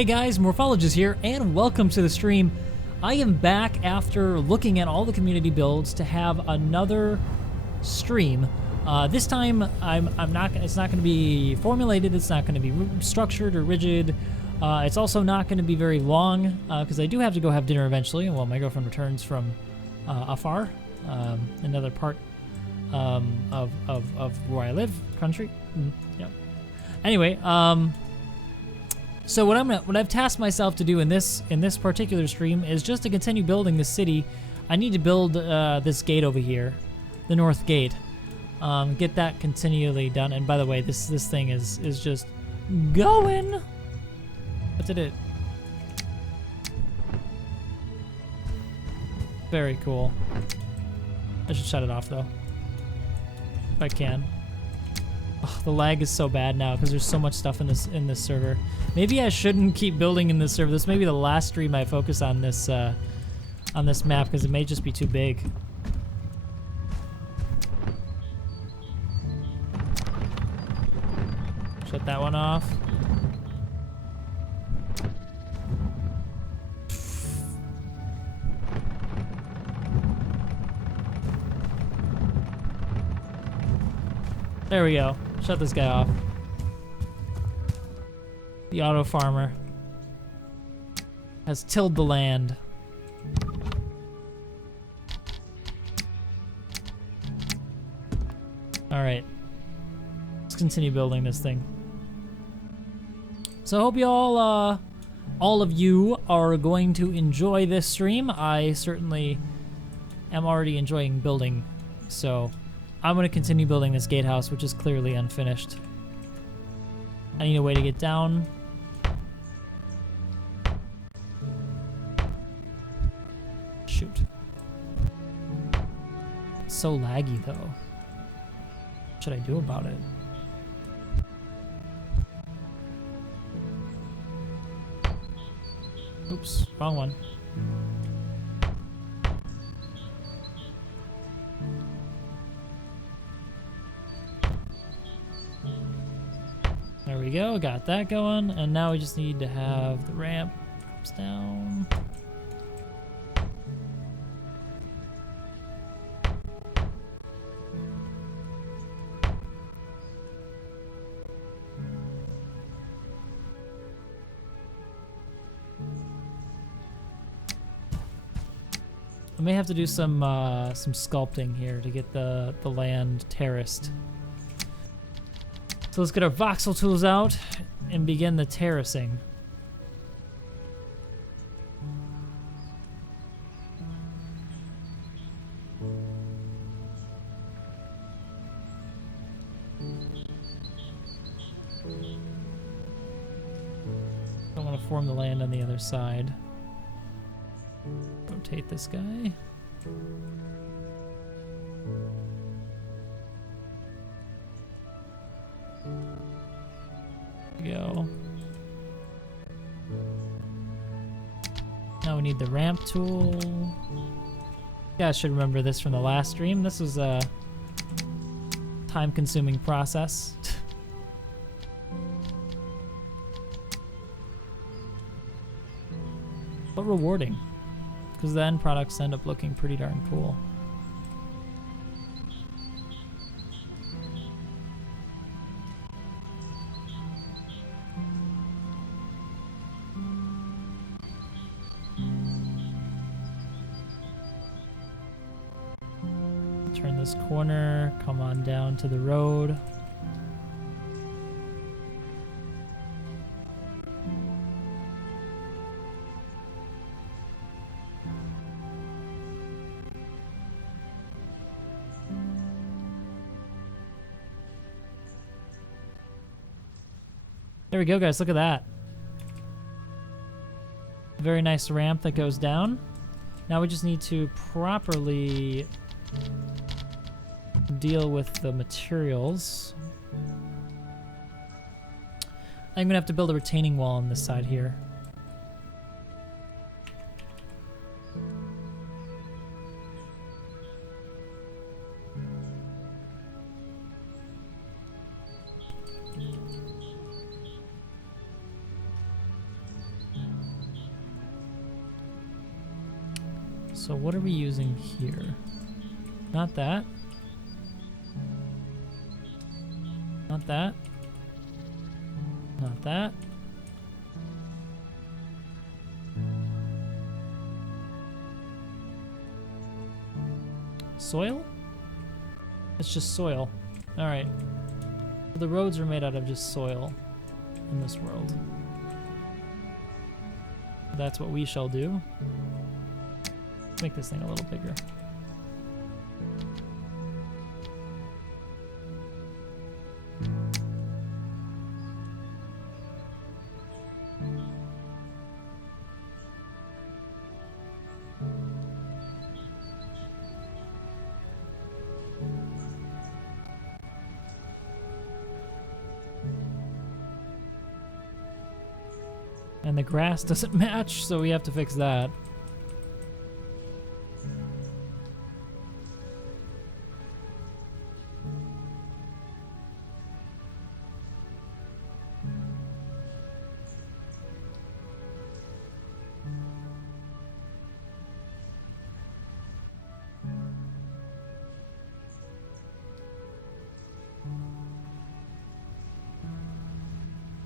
Hey guys, Morphologist here, and welcome to the stream. I am back after looking at all the community builds to have another stream. This time, it's not going to be formulated, it's not going to be structured or rigid. It's also not going to be very long, because I do have to go have dinner eventually. Well, my girlfriend returns from afar, another part of where I live, country. Yeah. Anyway, so what I've tasked myself to do in this particular stream is just to continue building this city. I need to build this gate over here, the north gate. Get that continually done. And by the way, this thing is just going. What did it? Very cool. I should shut it off though, if I can. Oh, the lag is so bad now because there's so much stuff in this server. Maybe I shouldn't keep building in this server. This may be the last stream I focus on this map because it may just be too big. Shut that one off. There we go. Shut this guy off. The auto farmer has tilled the land. All right, let's continue building this thing. So I hope you all of you are going to enjoy this stream. I certainly am already enjoying building, so I'm going to continue building this gatehouse, which is clearly unfinished. I need a way to get down. Shoot. It's so laggy, though. What should I do about it? Oops, wrong one. There we go, got that going, and now we just need to have the ramp comes down. I may have to do some sculpting here to get the land terraced. So let's get our voxel tools out and begin the terracing. I want to form the land on the other side. Rotate this guy. Go. Now we need the ramp tool. Yeah, I should remember this from the last stream. This was a time-consuming process. But rewarding, because the end products end up looking pretty darn cool. Turn this corner, come on down to the road. There we go, guys, look at that. Very nice ramp that goes down. Now we just need to properly deal with the materials. I'm gonna have to build a retaining wall on this side here. So what are we using here? Not that. Not that. Not that. Soil? It's just soil. Alright. The roads are made out of just soil in this world. That's what we shall do. Let's make this thing a little bigger. And the grass doesn't match, so we have to fix that.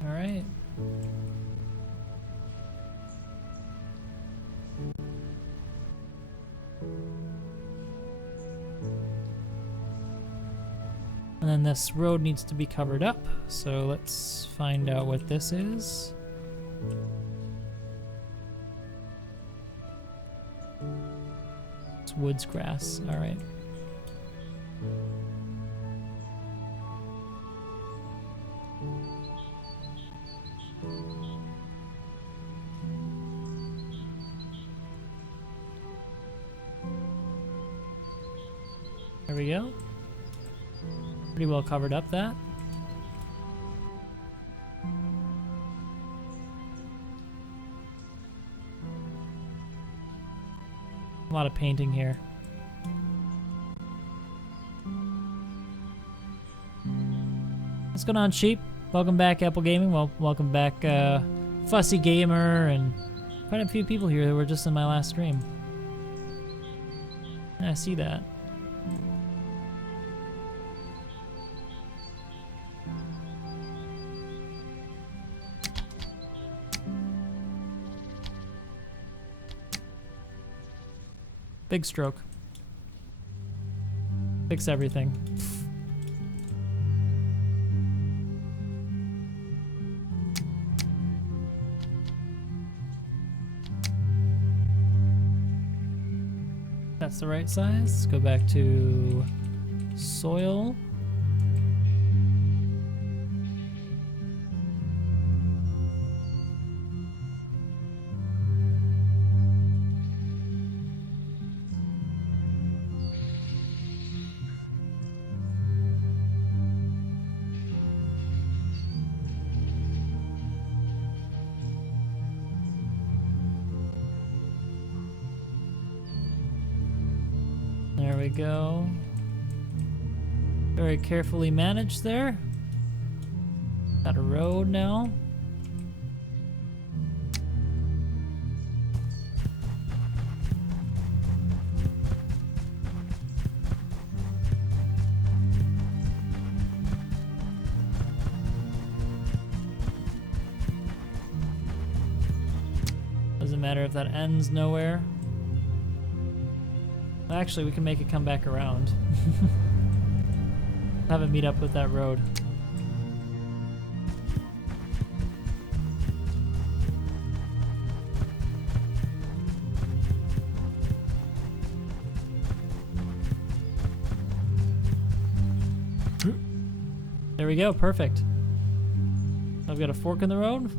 All right. And then this road needs to be covered up, so let's find out what this is. It's woods grass, all right. There we go. Pretty well covered up that. A lot of painting here. What's going on, Sheep? Welcome back, Apple Gaming. Well, welcome back, Fussy Gamer, and quite a few people here that were just in my last stream. I see that. Big stroke. Fix everything. That's the right size. Let's go back to soil. There we go. Very carefully managed there. Got a road now. Doesn't matter if that ends nowhere. Actually, we can make it come back around. Have it meet up with that road. There we go, perfect. I've got a fork in the road.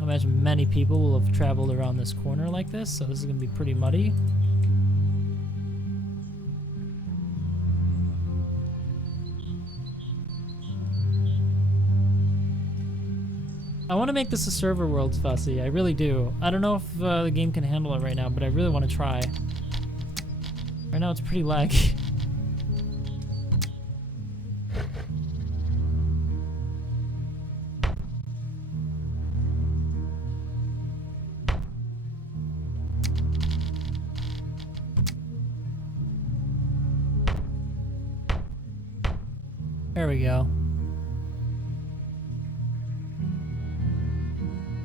I imagine many people will have traveled around this corner like this, so this is going to be pretty muddy. I want to make this a server world, Fussy. I really do. I don't know if the game can handle it right now, but I really want to try. Right now it's pretty laggy. There we go.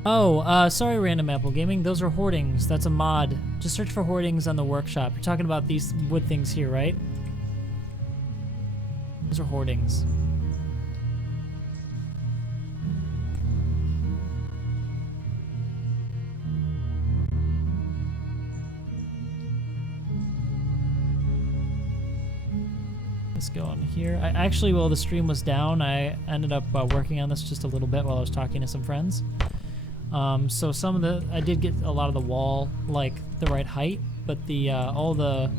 Oh, sorry, Random Apple Gaming. Those are hoardings. That's a mod. Just search for hoardings on the workshop. You're talking about these wood things here, right? Those are hoardings. Let's go on here. I actually, while the stream was down, I ended up working on this just a little bit while I was talking to some friends. So some of the, I did get a lot of the wall like the right height, but the all the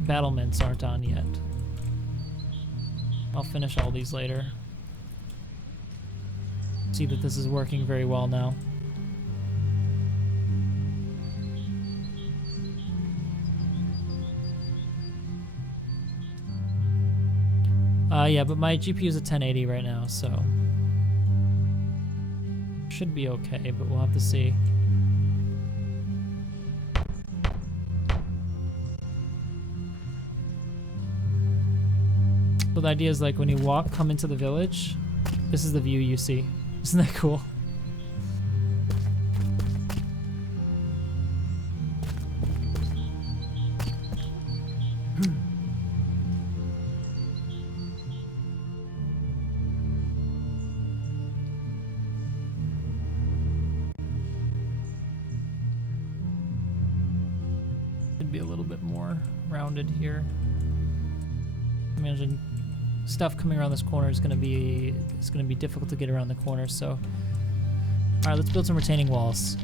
battlements aren't on yet. I'll finish all these later. See that this is working very well now. Yeah, but my GPU is at 1080 right now, so should be okay, but we'll have to see. So the idea is like when you come into the village, this is the view you see. Isn't that cool? Be a little bit more rounded here. Imagine stuff coming around this corner is going to be difficult to get around the corner. So, all right, let's build some retaining walls.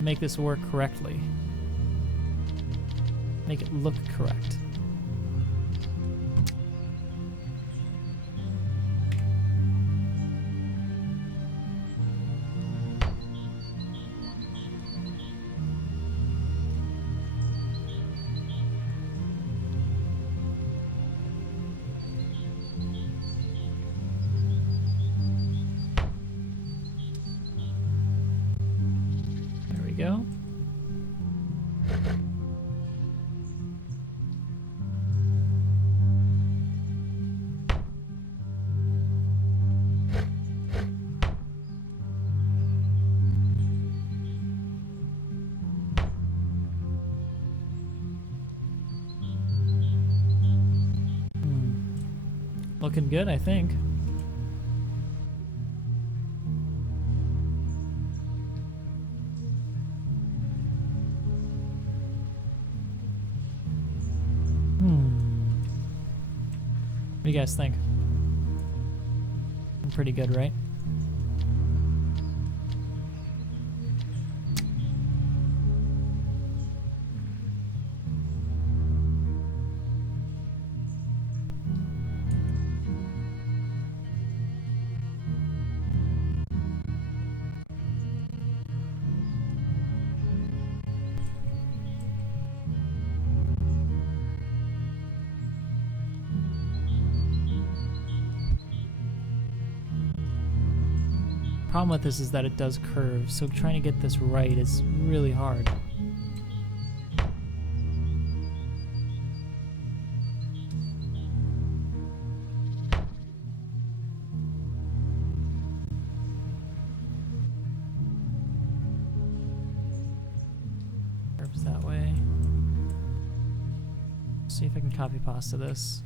Make this work correctly. Make it look correct. Go. Looking good, I think. What do you guys think? I'm pretty good, right? Problem with this is that it does curve, so trying to get this right is really hard. Curves that way. See if I can copy pasta this.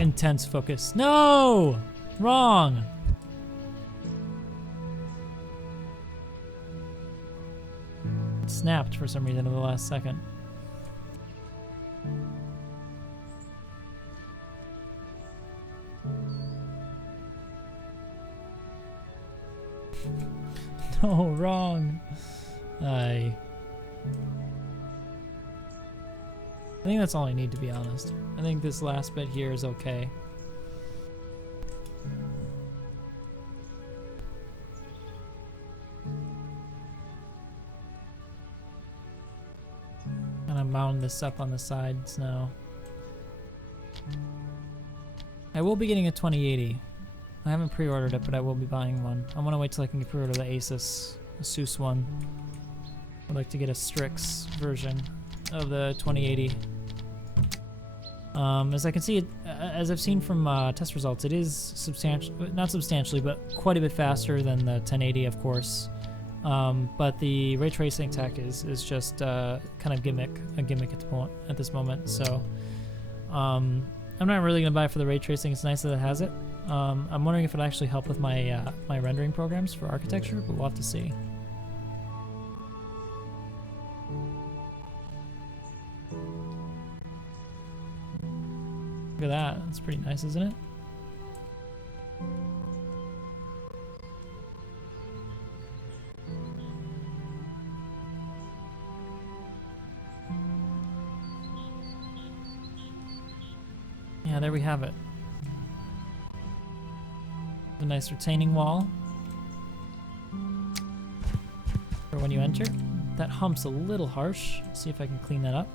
Intense focus. No! Wrong! It snapped for some reason in the last second. No, wrong. I think that's all I need, to be honest. I think this last bit here is okay. And I'm mounting this up on the sides now. I will be getting a 2080. I haven't pre-ordered it, but I will be buying one. I want to wait till I can pre-order the Asus one. I'd like to get a Strix version of the 2080. As I can see, as I've seen from test results, it is substantial, not substantially, but quite a bit faster than the 1080, of course. But the ray tracing tech is just kind of a gimmick at this moment. So I'm not really gonna buy it for the ray tracing. It's nice that it has it. I'm wondering if it'll actually help with my my rendering programs for architecture, but we'll have to see. Look at that. That's pretty nice, isn't it? Yeah, there we have it. A nice retaining wall for when you enter. That hump's a little harsh. See if I can clean that up.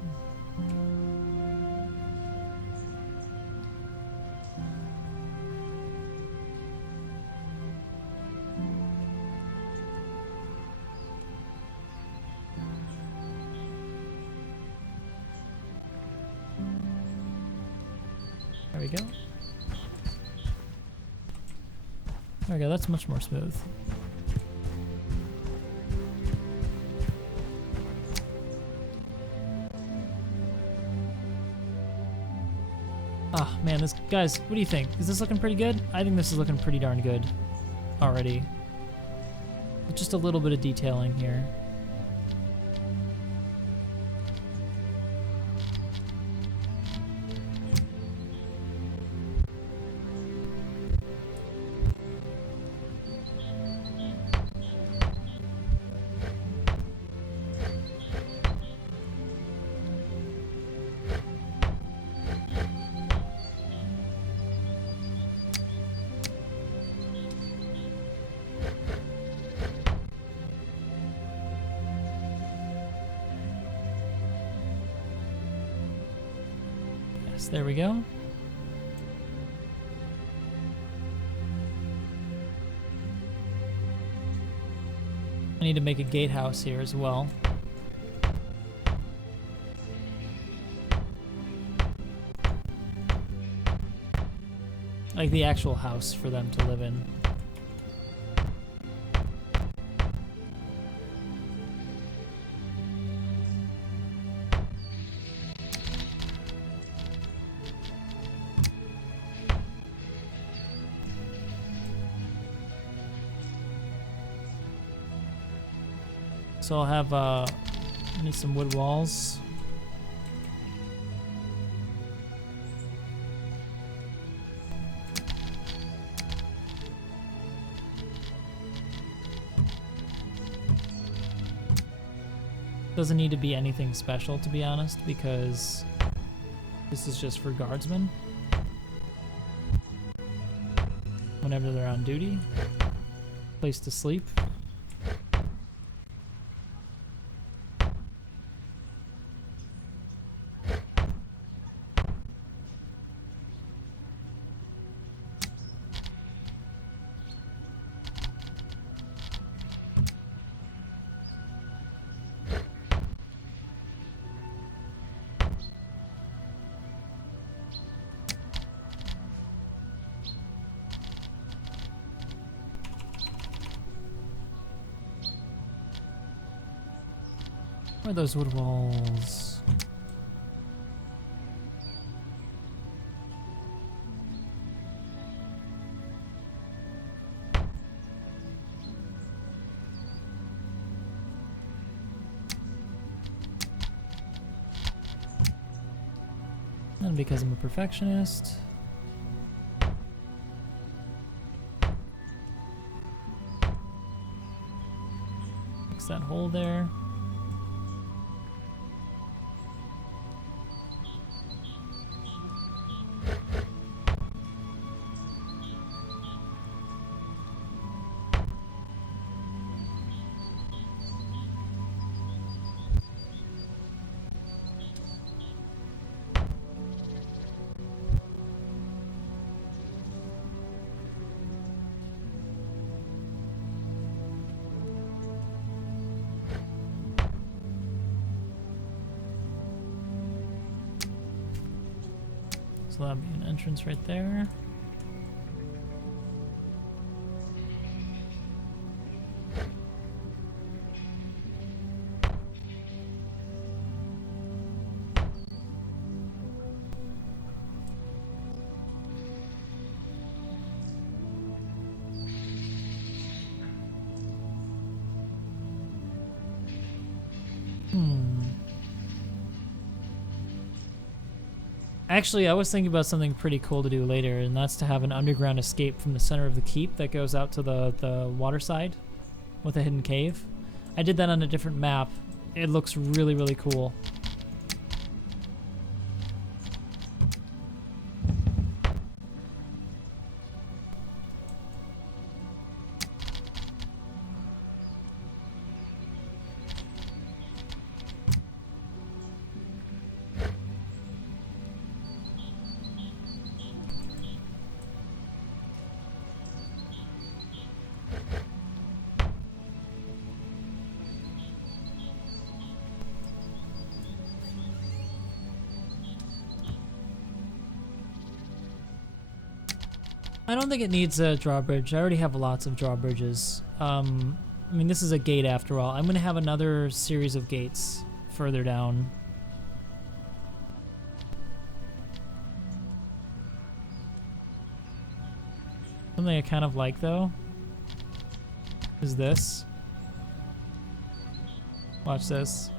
There we go. There we go, that's much more smooth. Ah, man, guys, what do you think? Is this looking pretty good? I think this is looking pretty darn good already. With just a little bit of detailing here. There we go. I need to make a gatehouse here as well. Like the actual house for them to live in. So I'll have, I need some wood walls. Doesn't need to be anything special, to be honest, because this is just for guardsmen. Whenever they're on duty. Place to sleep. Where are those wood walls? and because I'm a perfectionist. Fix that hole there. So that'll be an entrance right there. Actually, I was thinking about something pretty cool to do later, and that's to have an underground escape from the center of the keep that goes out to the water side with a hidden cave. I did that on a different map. It looks really, really cool. I don't think it needs a drawbridge. I already have lots of drawbridges. I mean, this is a gate after all. I'm going to have another series of gates further down. Something I kind of like, though, is this. Watch this.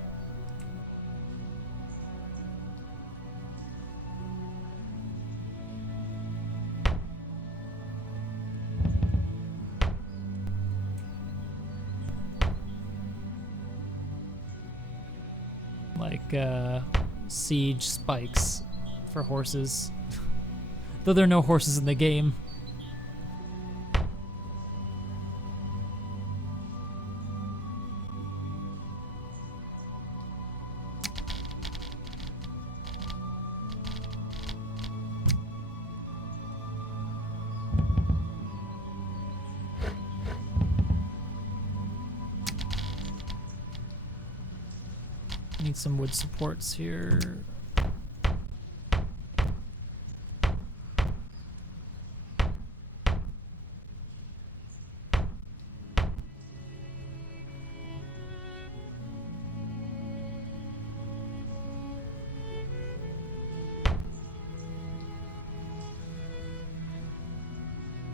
Like siege spikes for horses. Though there are no horses in the game. Need some wood supports here.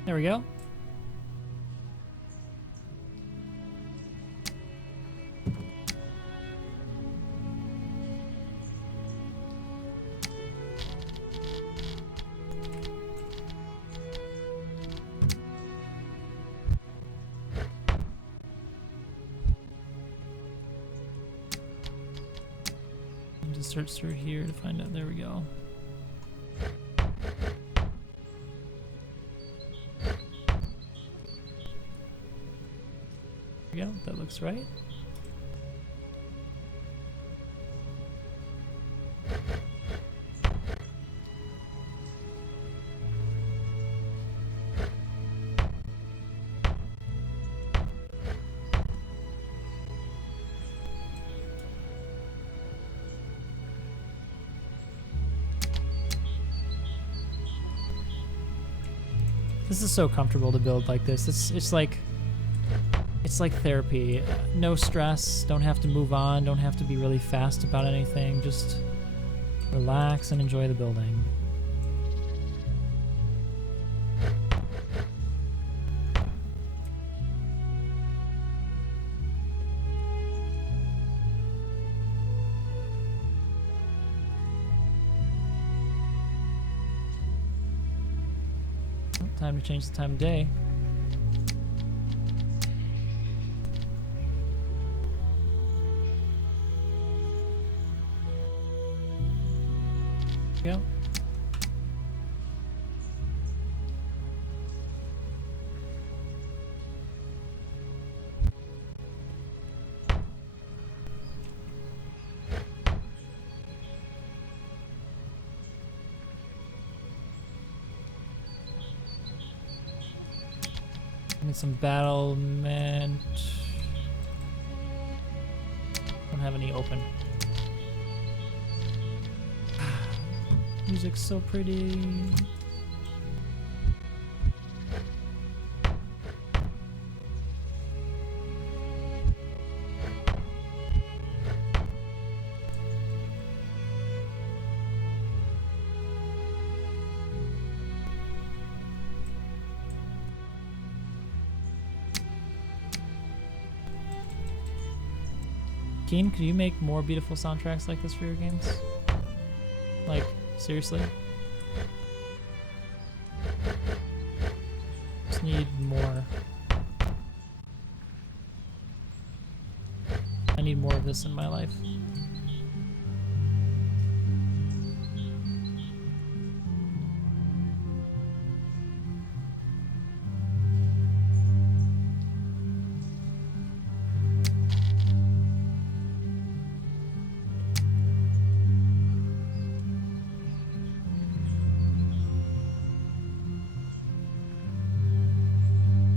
There we go. Just search through here to find out. There we go. There we go. That looks right. This is so comfortable to build like this. It's like therapy. No stress, don't have to move on, don't have to be really fast about anything. Just relax and enjoy the building. Time to change the time of day. There we go. Need some battlement. Don't have any open. Music's so pretty. Keen, could you make more beautiful soundtracks like this for your games? Like, seriously? Just need more. I need more of this in my life.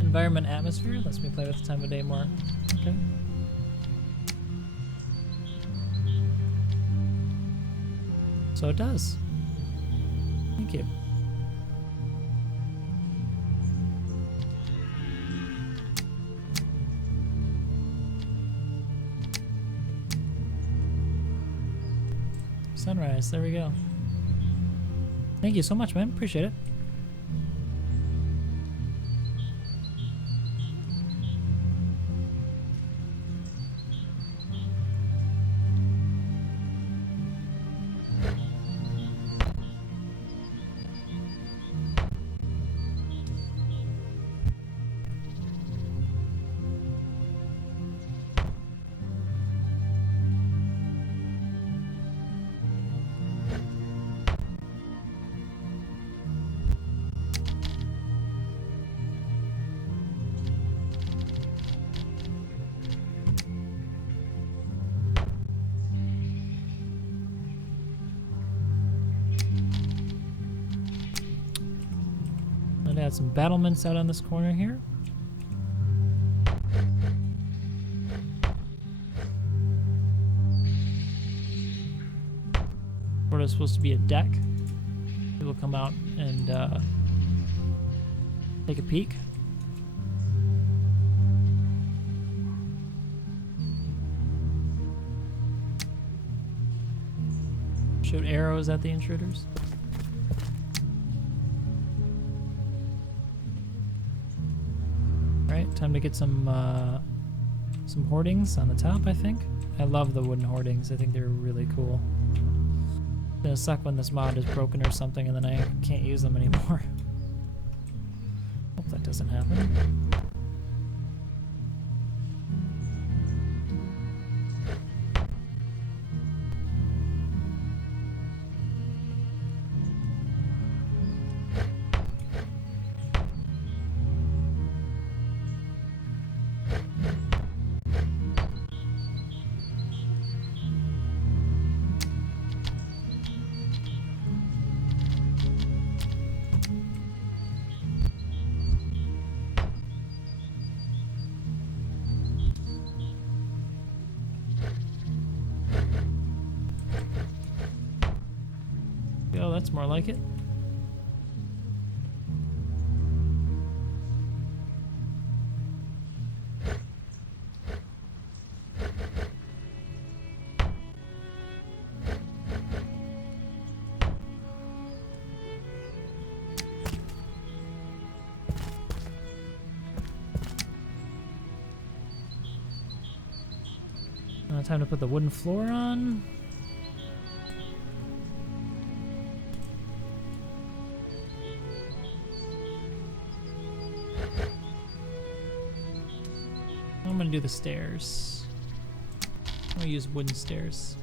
Environment atmosphere lets me play with the time of day more. Okay. So it does. Thank you. Sunrise, there we go. Thank you so much, man. Appreciate it. Add some battlements out on this corner here. Sort of supposed to be a deck. People come out and take a peek. Shoot arrows at the intruders. Time to get some hoardings on the top, I think. I love the wooden hoardings. I think they're really cool. It's gonna suck when this mod is broken or something and then I can't use them anymore. Hope that doesn't happen. Oh, that's more like it. Time to put the wooden floor on. do the stairs. I'm gonna use wooden stairs.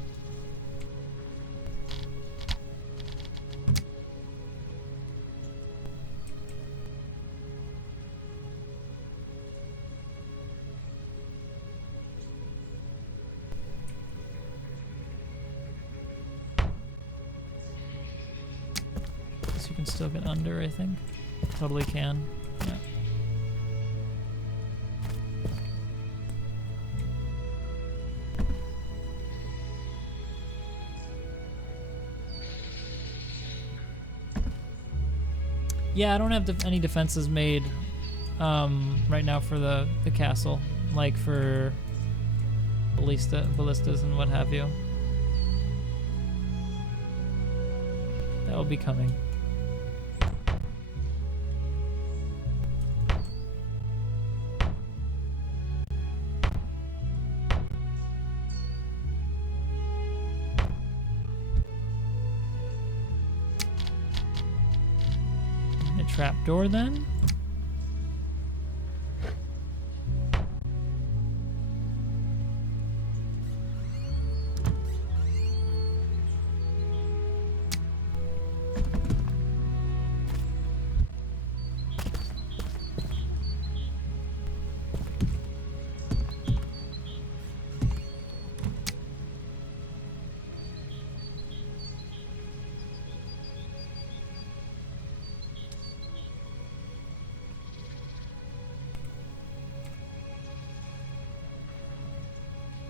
You can still get under, I think. Totally can. Yeah. Yeah, I don't have any defenses made right now for the castle, like for ballistas and what have you. That will be coming. Trapdoor then.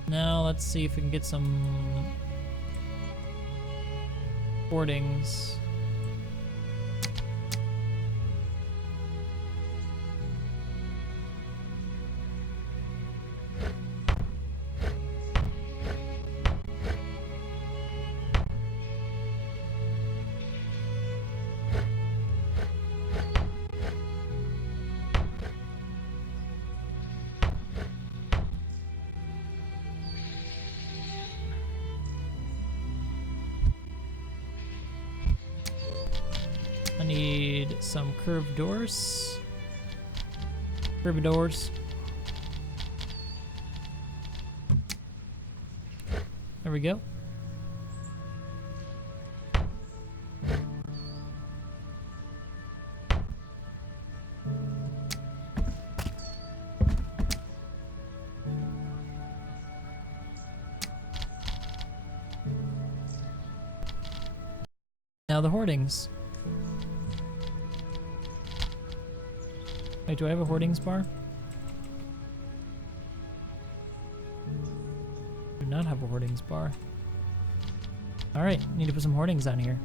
Now let's see if we can get some hoardings. I need some curved doors. Curved doors. There we go. Now the hoardings. Wait, do I have a hoardings bar? Do not have a hoardings bar. Alright, need to put some hoardings on here.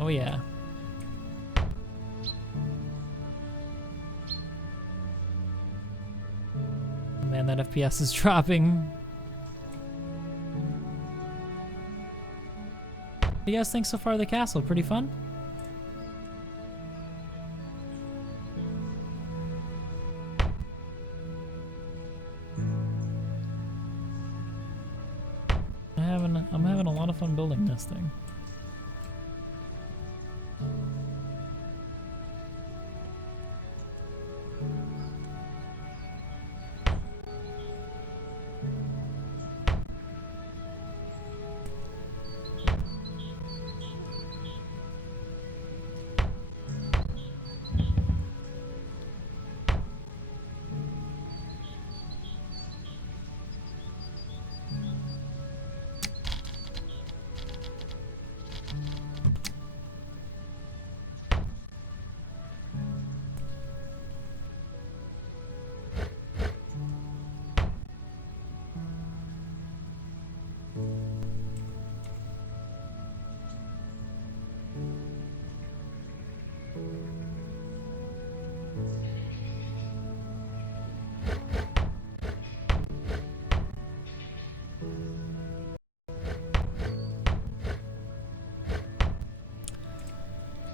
Oh yeah. Man, that FPS is dropping. What do you guys think so far of the castle? Pretty fun? I'm having a lot of fun building this thing.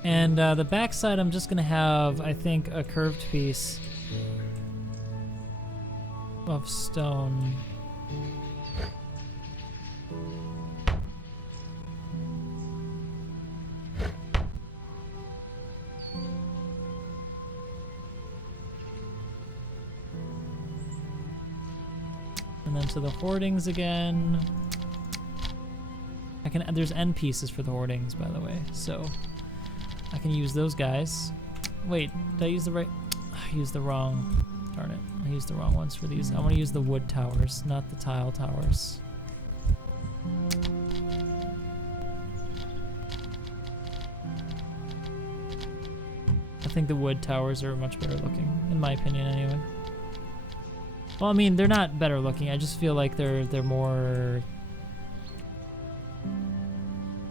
And the backside, I'm just gonna have, I think, a curved piece. of stone. And then to the hoardings again. I can. There's end pieces for the hoardings, by the way, so I can use those guys. Wait, did I use the right? I used the wrong. Darn it! I used the wrong ones for these. I want to use the wood towers, not the tile towers. I think the wood towers are much better looking, in my opinion, anyway. Well, I mean, they're not better looking. I just feel like they're more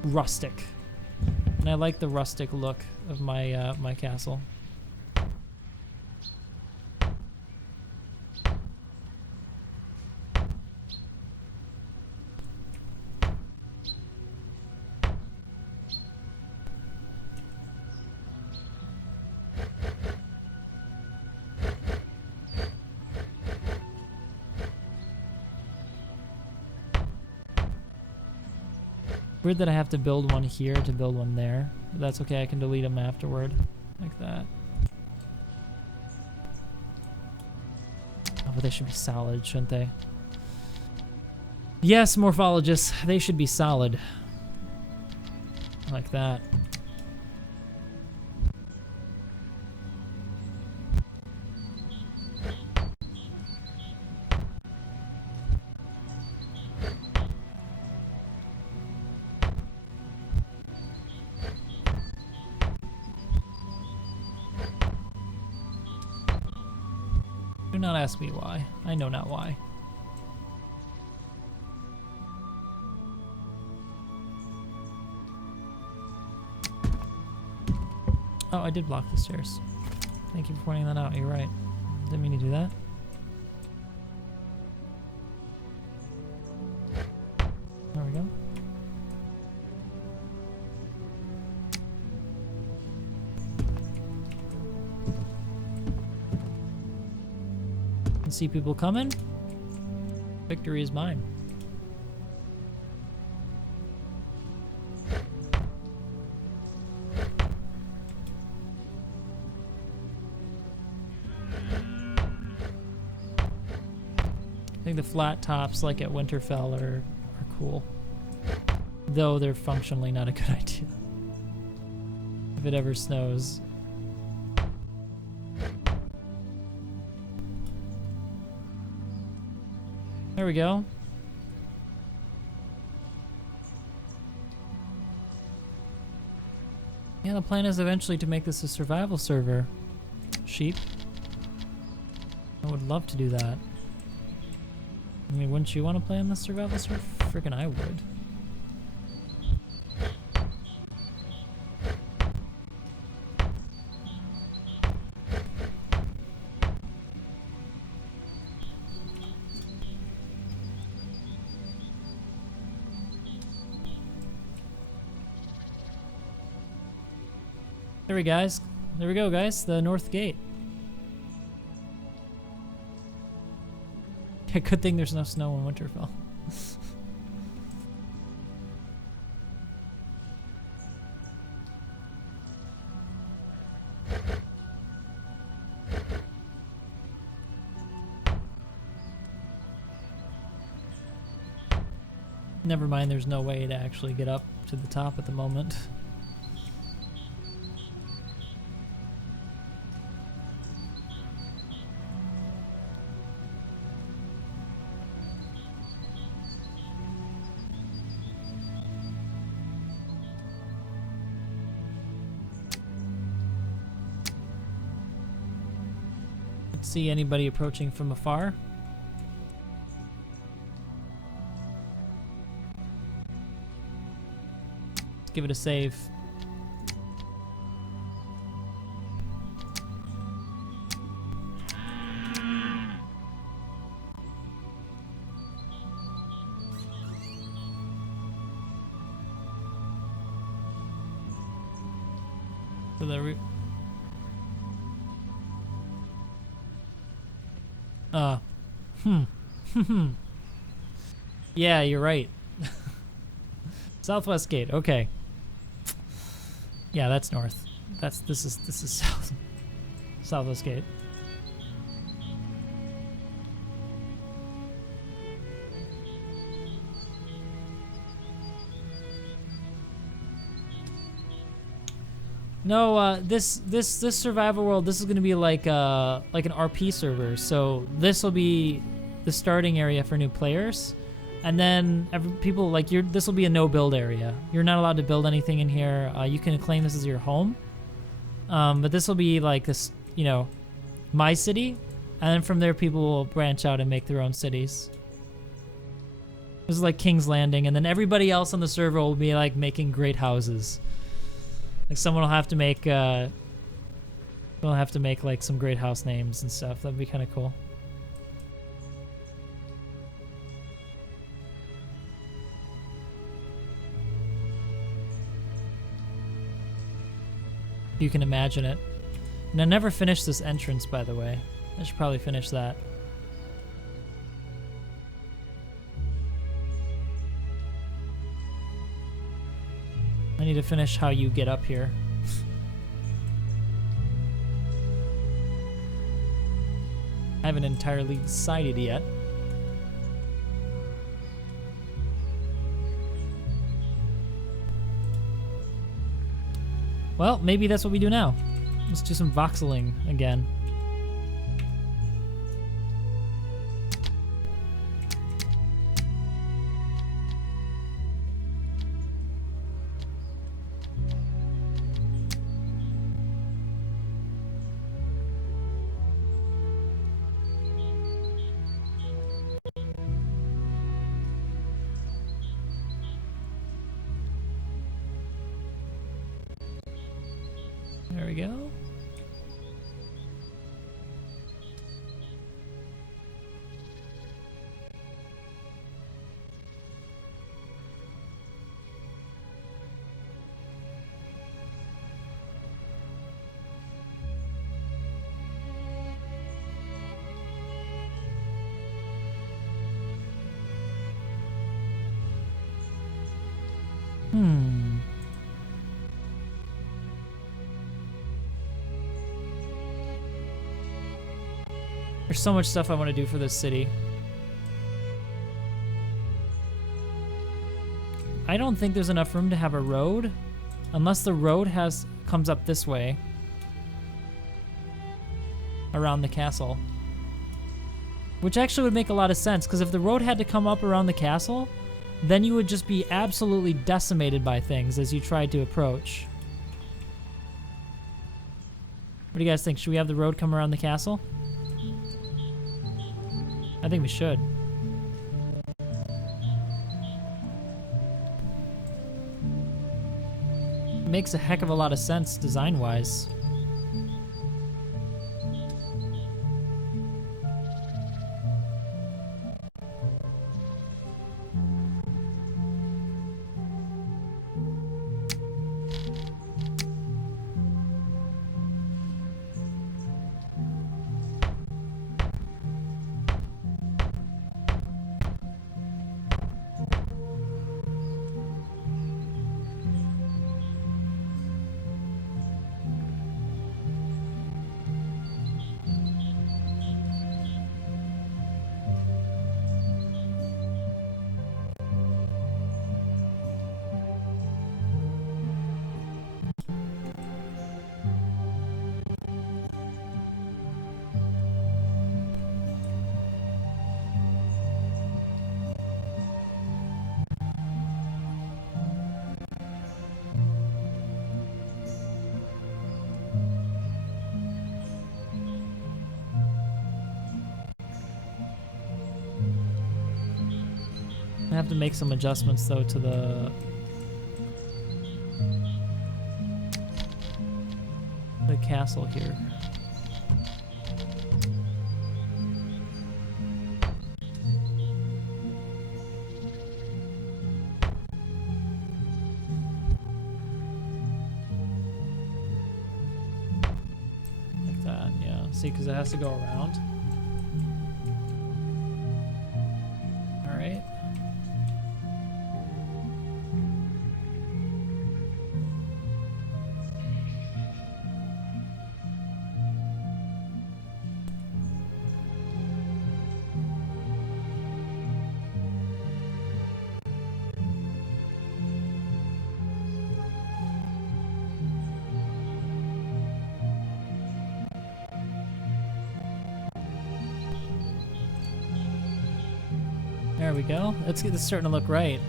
rustic, and I like the rustic look of my my castle. Weird that I have to build one here to build one there. But that's okay, I can delete them afterward. Like that. Oh, but they should be solid, shouldn't they? Yes, morphologists. They should be solid. Like that. Do not ask me why. I know not why. Oh, I did block the stairs. Thank you for pointing that out. You're right. Didn't mean to do that. There we go. See people coming. Victory is mine. I think the flat tops like at Winterfell are cool. Though they're functionally not a good idea. If it ever snows. There we go. Yeah, the plan is eventually to make this a survival server. Sheep. I would love to do that. I mean, wouldn't you want to play on the survival server? Freaking I would. There we go, guys. The North Gate. Yeah, good thing there's no snow in Winterfell. Never mind, there's no way to actually get up to the top at the moment. See anybody approaching from afar. Let's give it a save. So there we Yeah, you're right. Southwest gate. Okay. Yeah, that's north. This is south. Southwest gate. No, this survival world, this is gonna be like an RP server. So this will be the starting area for new players, and then people like this will be a no build area. You're not allowed to build anything in here. You can claim this as your home, but this will be like this, you know, my city, and then from there people will branch out and make their own cities. This is like King's Landing, and then everybody else on the server will be like making great houses. Like someone will have to make like some great house names and stuff. That'd be kind of cool. You can imagine it. And I never finished this entrance, by the way. I should probably finish that. I need to finish how you get up here. I haven't entirely decided yet. Well, maybe that's what we do now. Let's do some voxeling again. There we go. There's so much stuff I want to do for this city. I don't think there's enough room to have a road, unless the road comes up this way around the castle. Which actually would make a lot of sense, because if the road had to come up around the castle, then you would just be absolutely decimated by things as you tried to approach. What do you guys think? Should we have the road come around the castle? I think we should. It makes a heck of a lot of sense design-wise. I have to make some adjustments though to the castle here. Like that, yeah. See, because it has to go around. There we go. Let's get this starting to look right.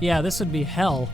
Yeah, this would be hell.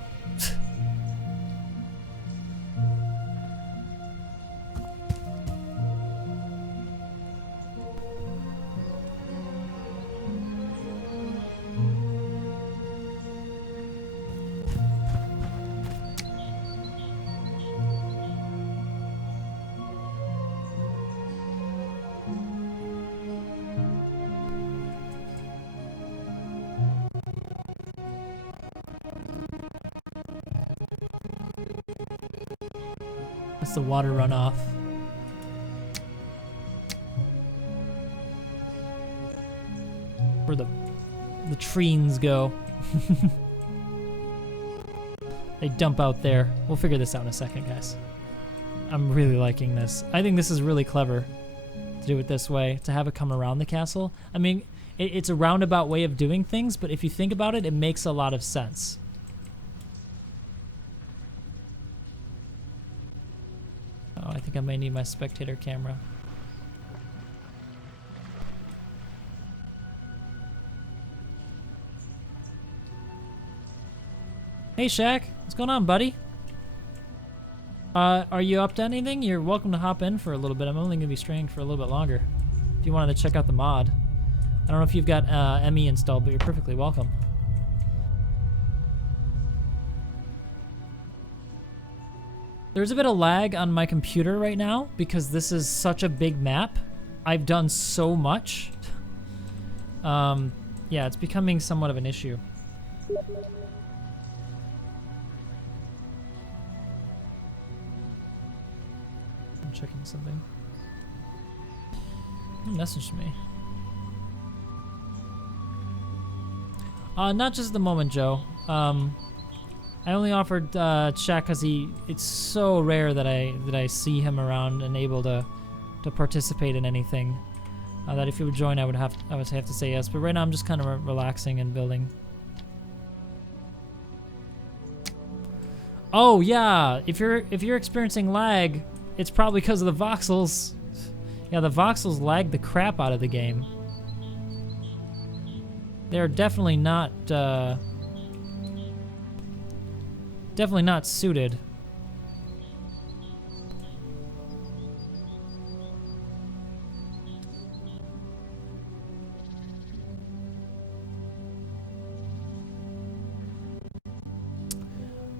That's the water runoff. Where the trains go. They dump out there. We'll figure this out in a second, guys. I'm really liking this. I think this is really clever to do it this way, to have it come around the castle. I mean, it's a roundabout way of doing things, but if you think about it, it makes a lot of sense. Oh, I think I may need my spectator camera. Hey Shaq, what's going on, buddy? Are you up to anything? You're welcome to hop in for a little bit. I'm only gonna be streaming for a little bit longer. If you wanted to check out the mod. I don't know if you've got ME installed, but you're perfectly welcome. There's a bit of lag on my computer right now because this is such a big map. I've done so much. Yeah, it's becoming somewhat of an issue. I'm checking something. Who messaged me? Not just at the moment, Joe. I only offered chat because it's so rare that I see him around and able to participate in anything. That if he would join, I would have to say yes. But right now I'm just kind of relaxing and building. Oh yeah, if you're experiencing lag, it's probably because of the voxels. Yeah, the voxels lag the crap out of the game. They're definitely not suited.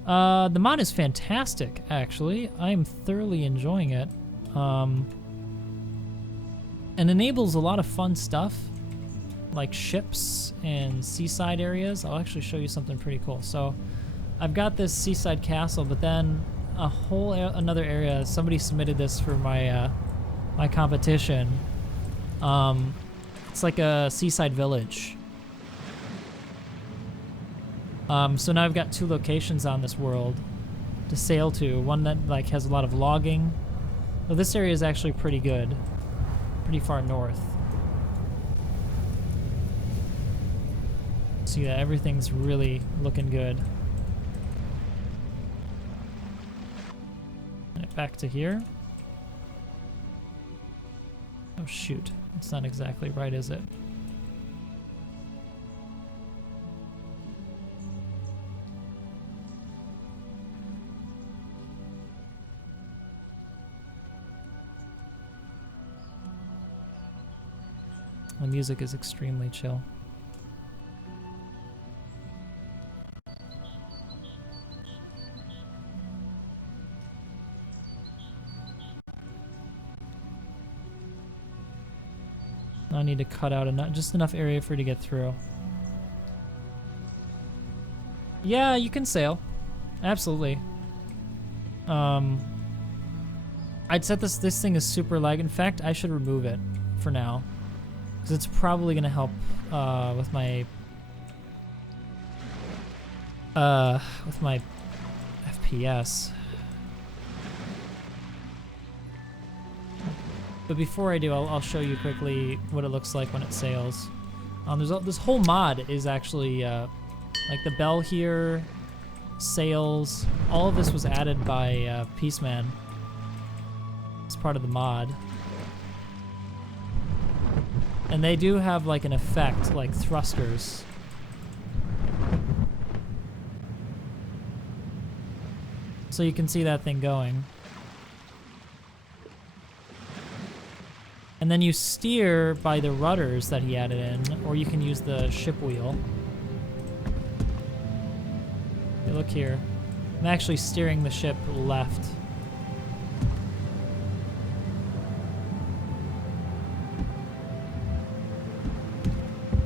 The mod is fantastic, actually. I am thoroughly enjoying it. And enables a lot of fun stuff, like ships and seaside areas. I'll actually show you something pretty cool. So, I've got this seaside castle, but then a whole another area. Somebody submitted this for my my competition. It's like a seaside village. So now I've got two locations on this world to sail to. One that like has a lot of logging. Well, this area is actually pretty good, pretty far north. So yeah, everything's really looking good. Back to here. Oh shoot, it's not exactly right, is it? The music is extremely chill. I need to cut out just enough area for you to get through. Yeah, you can sail. Absolutely. I'd set this thing is super lag. In fact, I should remove it for now, because it's probably gonna help with my FPS. But before I do, I'll show you quickly what it looks like when it sails. This whole mod is actually like the bell here, sails. All of this was added by Peaceman. It's part of the mod. And they do have like an effect, like thrusters. So you can see that thing going. And then you steer by the rudders that he added in, or you can use the ship wheel. Hey, look here. I'm actually steering the ship left.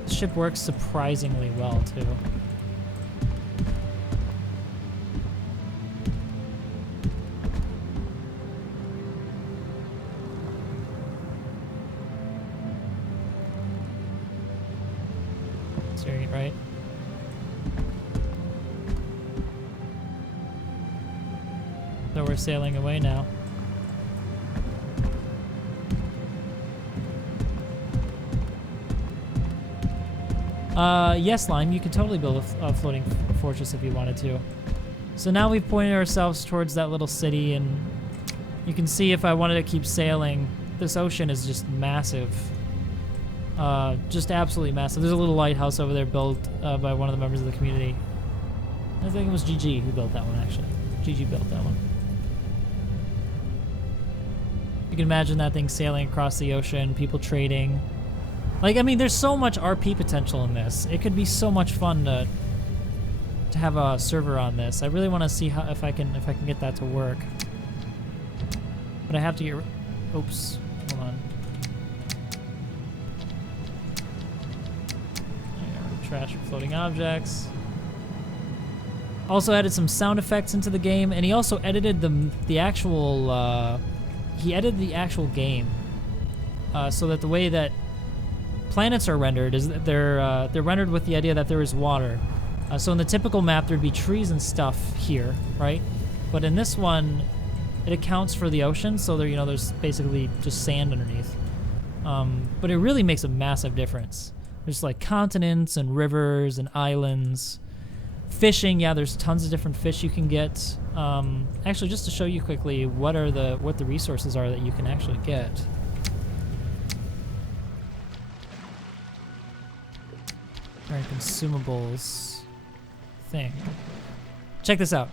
The ship works surprisingly well, too. Steering it right. So we're sailing away now. Yes, Lime, you could totally build a floating fortress if you wanted to. So now we've pointed ourselves towards that little city, and you can see if I wanted to keep sailing, this ocean is just massive. Just absolutely massive. There's a little lighthouse over there built by one of the members of the community. I think it was GG who built that one, actually. GG built that one. You can imagine that thing sailing across the ocean, people trading. Like, I mean, there's so much RP potential in this. It could be so much fun to have a server on this. I really want to see how if I can get that to work. But I have to get. Oops, hold on. Trash for floating objects. Also added some sound effects into the game, and he also edited the actual. He edited the actual game so that the way that planets are rendered is that they're rendered with the idea that there is water. So in the typical map, there'd be trees and stuff here, right? But in this one, it accounts for the ocean, so there's basically just sand underneath. But it really makes a massive difference. There's like continents and rivers and islands. Fishing, yeah, there's tons of different fish you can get. Actually, just to show you quickly what the resources are that you can actually get. Or consumables thing. Check this out.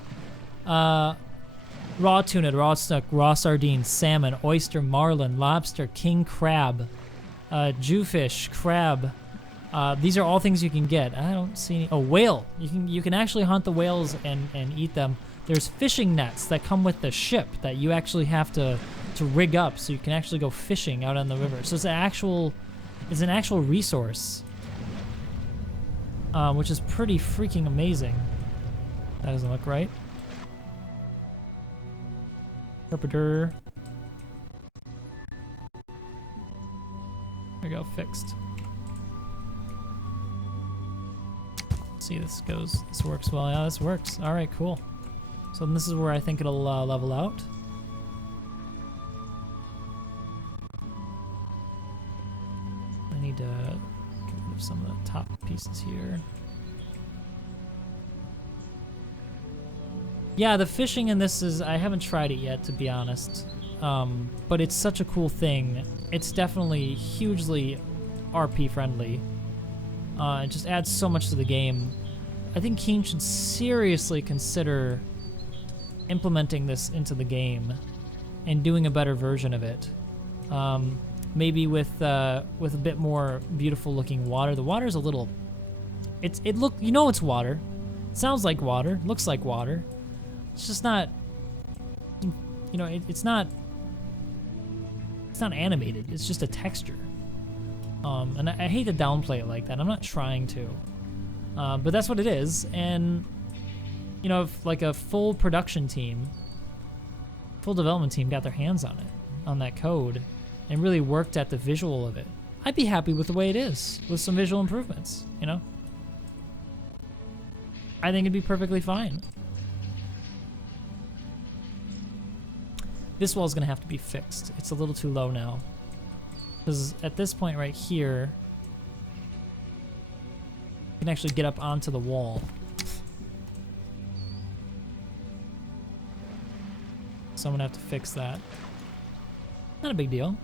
Raw tuna, raw snook, raw sardines, salmon, oyster, marlin, lobster, king crab, jewfish, crab. These are all things you can get. I don't see any. Oh, whale. You can actually hunt the whales and eat them. There's fishing nets that come with the ship that you actually have to rig up so you can actually go fishing out on the river. So it's an actual resource. Which is pretty freaking amazing. That doesn't look right. Carpenter. There we go, fixed. See, this works well. Yeah, this works. All right, cool. So this is where I think it'll level out. I need to get rid of some of the top pieces here. Yeah, the fishing in this I haven't tried it yet, to be honest. But it's such a cool thing. It's definitely hugely RP friendly. It just adds so much to the game. I think Keen should seriously consider implementing this into the game and doing a better version of it. Maybe with a bit more beautiful looking water. The water's a little. It's water. It sounds like water. Looks like water. It's just not. It's not. It's not animated. It's just a texture. And I hate to downplay it like that. I'm not trying to. But that's what it is. And, if like a full production team, full development team got their hands on it, on that code, and really worked at the visual of it, I'd be happy with the way it is, with some visual improvements, I think it'd be perfectly fine. This wall's gonna have to be fixed. It's a little too low now. Because at this point right here, can actually get up onto the wall. So I'm gonna have to fix that. Not a big deal.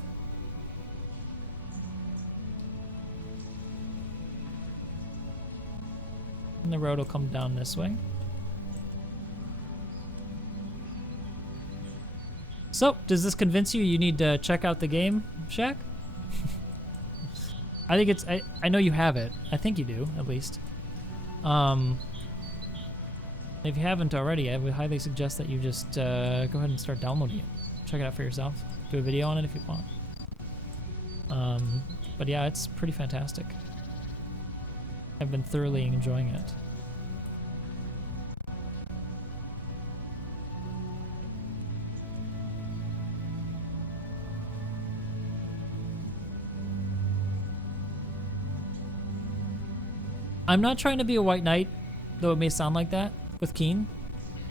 And the road will come down this way. So, does this convince you need to check out the game, Shaq? I think it's, I know you have it. I think you do, at least. If you haven't already, I would highly suggest that you just go ahead and start downloading it. Check it out for yourself. Do a video on it if you want. But yeah, it's pretty fantastic. I've been thoroughly enjoying it. I'm not trying to be a white knight, though it may sound like that with Keen,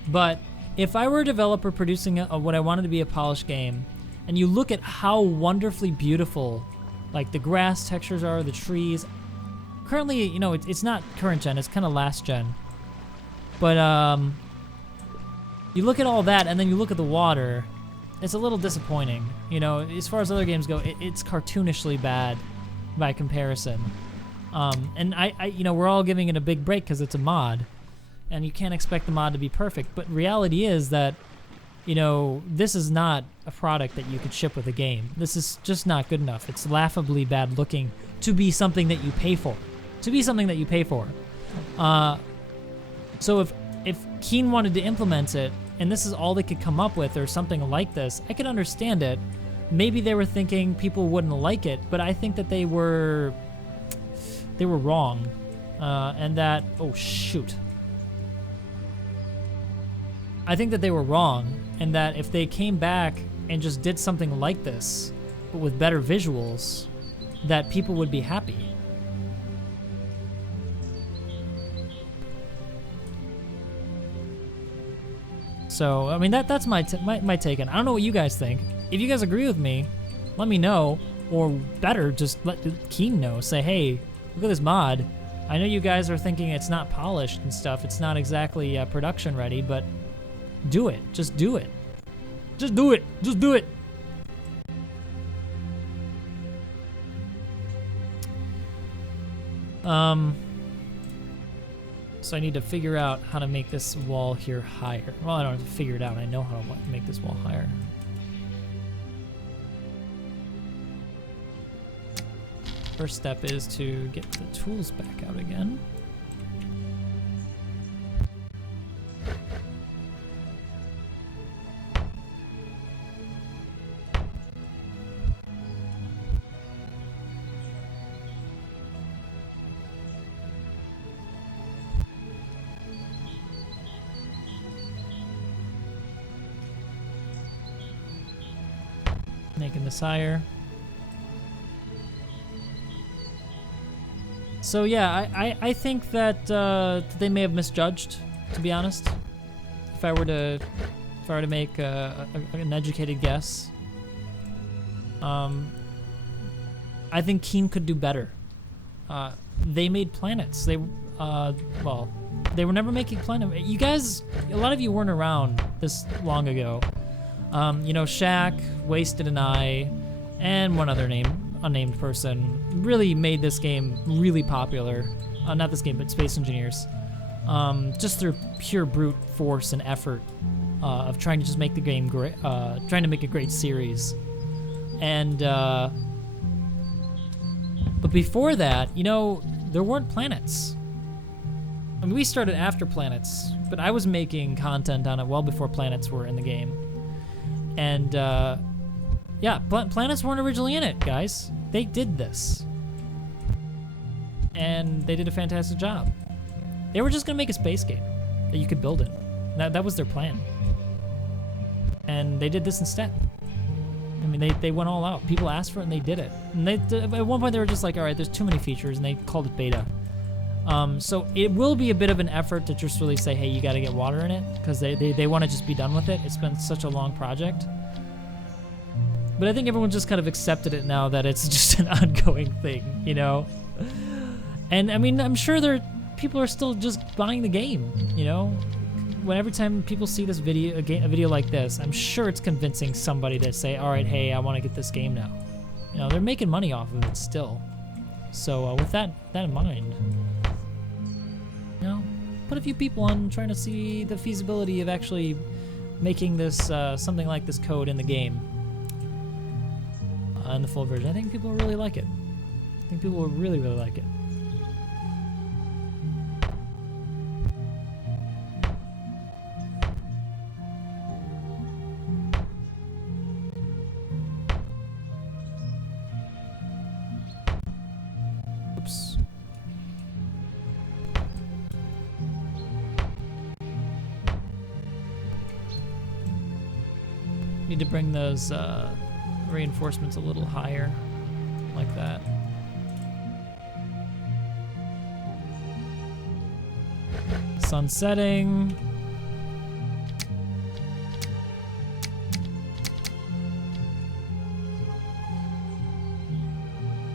but if I were a developer producing what I wanted to be a polished game, and you look at how wonderfully beautiful like the grass textures are, the trees. Currently, you know, it's not current gen, it's kind of last gen. But you look at all that and then you look at the water, it's a little disappointing. You know, as far as other games go, it's cartoonishly bad by comparison. And I you know, we're all giving it a big break because it's a mod, and you can't expect the mod to be perfect. But reality is that, you know, this is not a product that you could ship with a game. This is just not good enough. It's laughably bad looking to be something that you pay for. So if Keen wanted to implement it, and this is all they could come up with, or something like this, I could understand it. Maybe they were thinking people wouldn't like it, but I think that they were wrong, and that, oh shoot. I think that they were wrong, and that if they came back and just did something like this, but with better visuals, that people would be happy. So, I mean, that's my take on it. I don't know what you guys think. If you guys agree with me, let me know, or better, just let Keen know. Say, hey, look at this mod. I know you guys are thinking it's not polished and stuff. It's not exactly production ready, but do it. Just do it. Just do it. Just do it. So I need to figure out how to make this wall here higher. Well, I don't have to figure it out. I know how to make this wall higher. First step is to get the tools back out again. Making this higher. So yeah, I think that they may have misjudged, to be honest. If I were to make an educated guess, I think Keen could do better. They made planets. They well, they were never making planets. You guys, a lot of you weren't around this long ago. You know, Shaq, Wasted and I, and one other unnamed person really made this game really popular. Not this game, but Space Engineers. Just through pure brute force and effort of trying to just make the game great, trying to make a great series. And but before that, you know, there weren't planets. I mean, we started after planets, but I was making content on it well before planets were in the game. And yeah, planets weren't originally in it, guys. They did this. And they did a fantastic job. They were just gonna make a space game that you could build in. That was their plan. And they did this instead. I mean, they went all out. People asked for it and they did it. And at one point they were just like, all right, there's too many features, and they called it beta. So it will be a bit of an effort to just really say, hey, you gotta get water in it, because they wanna just be done with it. It's been such a long project. But I think everyone just kind of accepted it now that it's just an ongoing thing, you know? And I mean, I'm sure people are still just buying the game, you know? When every time people see this video, a video like this, I'm sure it's convincing somebody to say, all right, hey, I want to get this game now. You know, they're making money off of it still. So with that in mind, you know, put a few people on trying to see the feasibility of actually making this something like this code in the game in the full version. I think people will really like it. I think people will really, really like it. Oops. Need to bring those reinforcements a little higher, like that. Sun setting.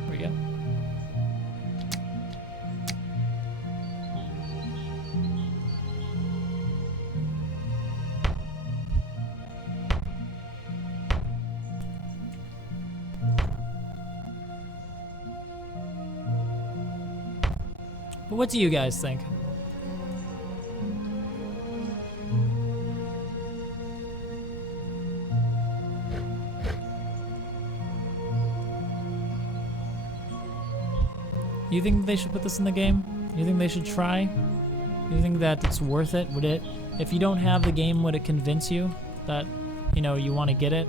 There we go. But what do you guys think? You think they should put this in the game? You think they should try? You think that it's worth it? Would it, if you don't have the game, would it convince you that, you know, you want to get it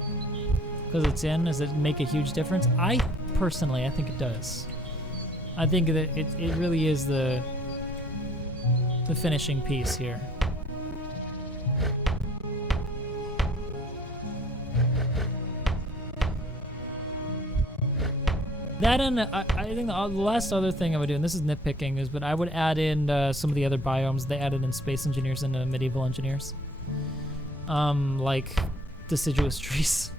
because it's in? Does it make a huge difference? I personally think it does. I think that it really is the finishing piece here. That and I think the last other thing I would do, and this is nitpicking, is but I would add in some of the other biomes they added in Space Engineers and Medieval Engineers, like deciduous trees.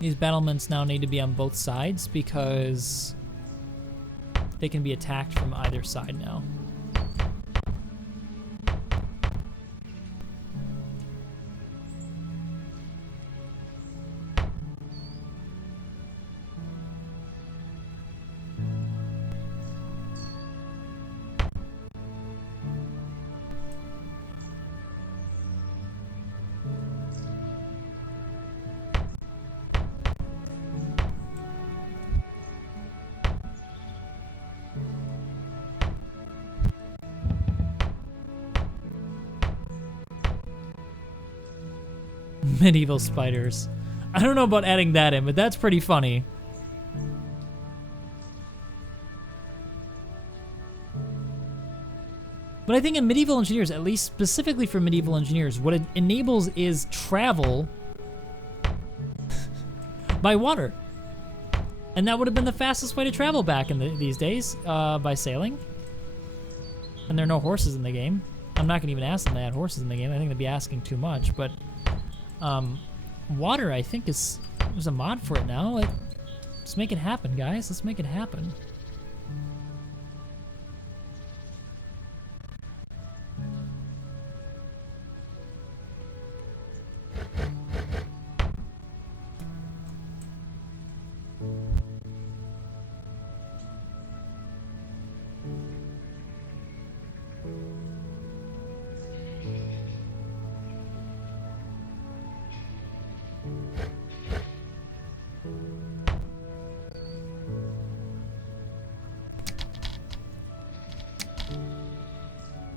These battlements now need to be on both sides because they can be attacked from either side now. Medieval spiders. I don't know about adding that in, but that's pretty funny. But I think in Medieval Engineers, at least specifically for Medieval Engineers, what it enables is travel by water. And that would have been the fastest way to travel back in these days, by sailing. And there are no horses in the game. I'm not going to even ask them to add horses in the game. I think they'd be asking too much, but water, I think, there's a mod for it now. Let's make it happen, guys. Let's make it happen.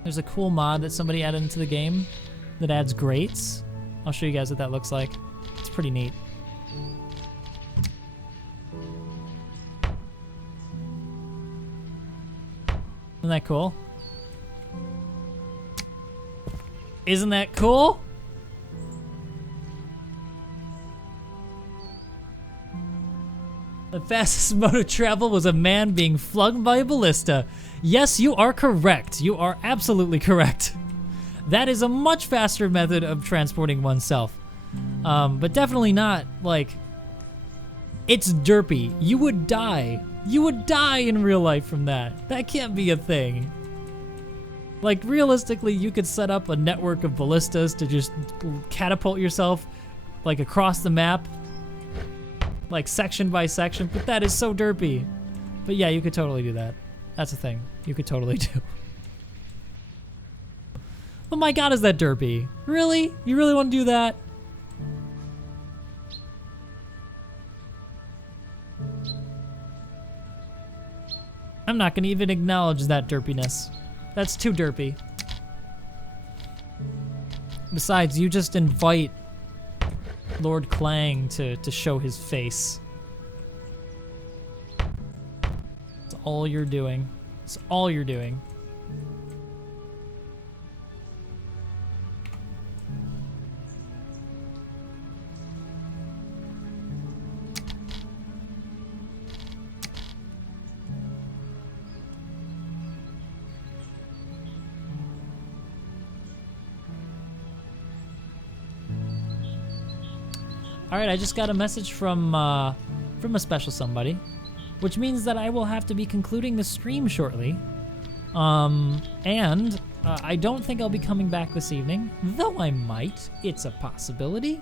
There's a cool mod that somebody added into the game that adds grates. I'll show you guys what that looks like. It's pretty neat. Isn't that cool? Isn't that cool? The fastest mode of travel was a man being flung by a ballista. Yes, you are correct. You are absolutely correct. That is a much faster method of transporting oneself. But definitely not, like, it's derpy. You would die. You would die in real life from that. That can't be a thing. Like, realistically, you could set up a network of ballistas to just catapult yourself, like, across the map, like, section by section, but that is so derpy. But yeah, you could totally do that. That's a thing you could totally do. Oh my god, is that derpy? Really? You really want to do that? I'm not going to even acknowledge that derpiness. That's too derpy. Besides, you just invite Lord Clang to show his face. That's all you're doing. That's all you're doing. All right, I just got a message from a special somebody, which means that I will have to be concluding the stream shortly. And I don't think I'll be coming back this evening, though I might. It's a possibility.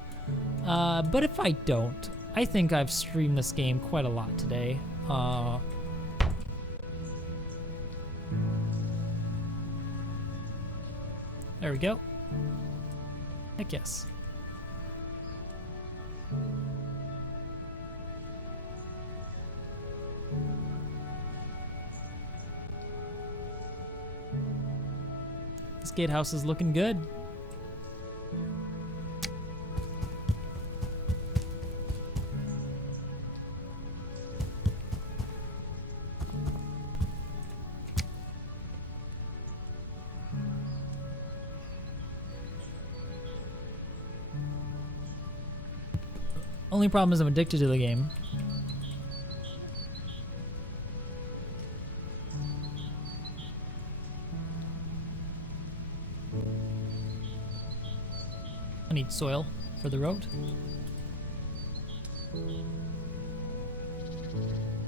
But if I don't, I think I've streamed this game quite a lot today. There we go. Heck yes. This gatehouse is looking good. Only problem is I'm addicted to the game. I need soil for the road.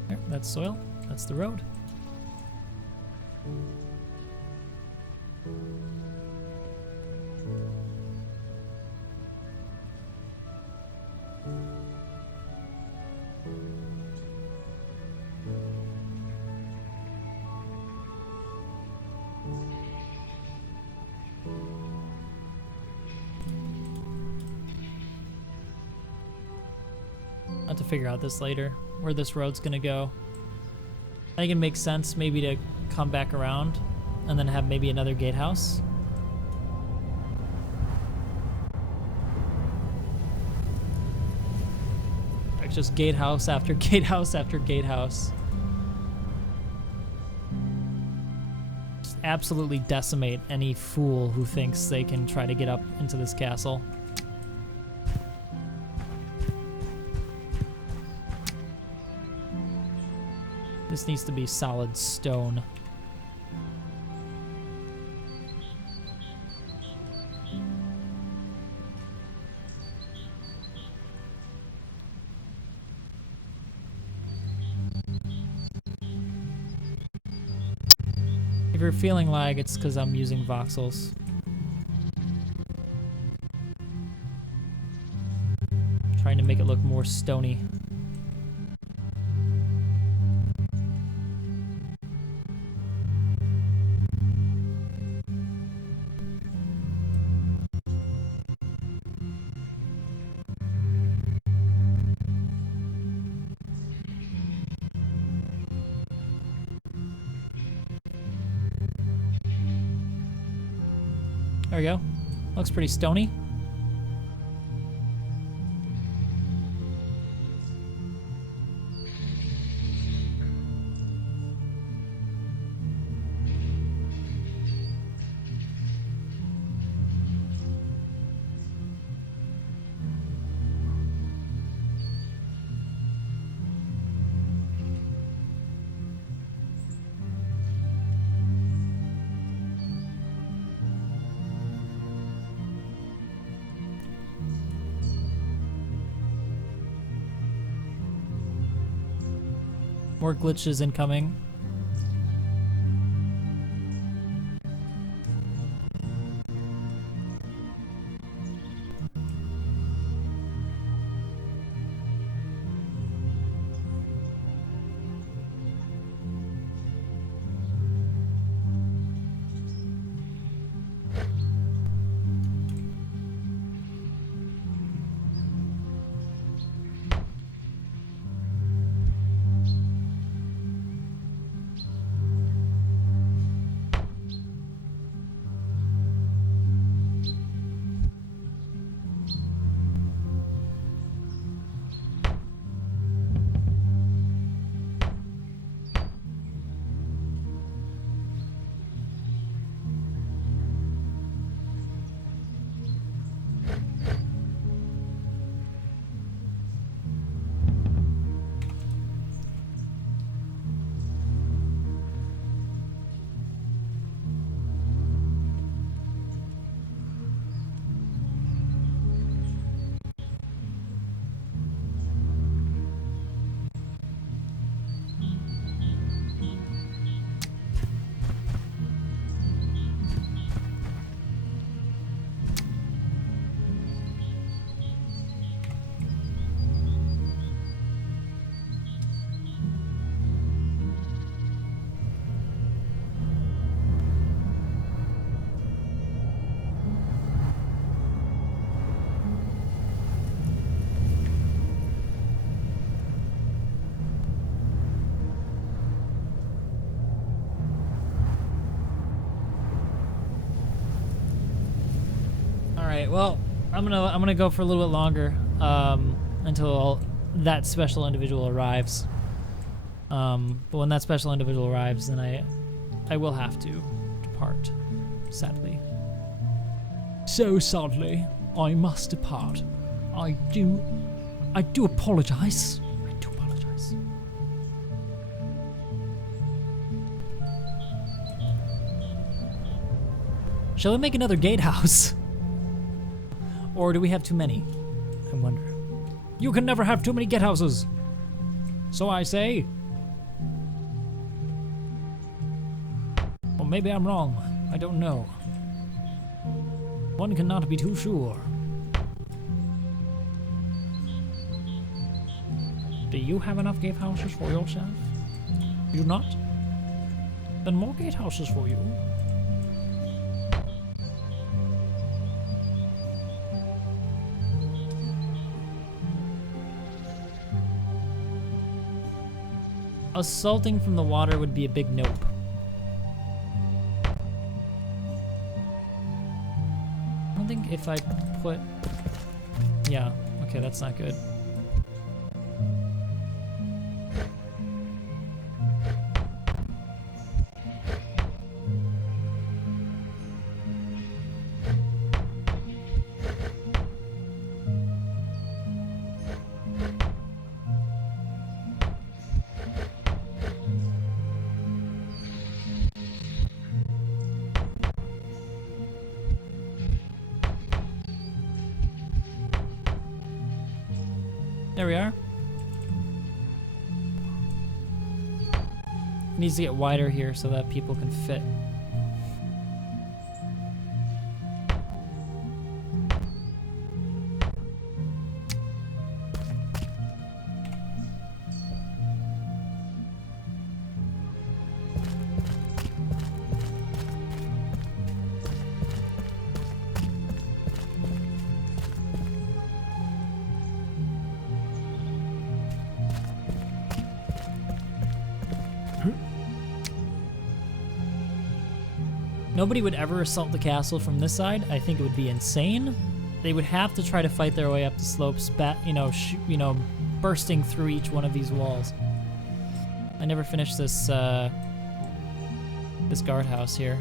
There, that's soil. That's the road. I'll have to figure out this later, where this road's gonna go. I think it makes sense maybe to come back around and then have maybe another gatehouse. Like just gatehouse after gatehouse after gatehouse. Just absolutely decimate any fool who thinks they can try to get up into this castle. This needs to be solid stone. If you're feeling lag, it's because I'm using voxels. Trying to make it look more stony. There we go. Looks pretty stony. More glitches incoming. Alright, well, I'm gonna go for a little bit longer until that special individual arrives. But when that special individual arrives, then I will have to depart, sadly. So sadly, I must depart. I do apologize. I do apologize. Shall we make another gatehouse? Or do we have too many? I wonder. You can never have too many gatehouses. So I say. Or maybe I'm wrong. I don't know. One cannot be too sure. Do you have enough gatehouses for yourself? You do not? Then more gatehouses for you. Assaulting from the water would be a big nope. I don't think if I put... Yeah, okay, that's not good. There we are. It needs to get wider here so that people can fit. Nobody would ever assault the castle from this side. I think it would be insane. They would have to try to fight their way up the slopes, bursting through each one of these walls. I never finished this this guardhouse here.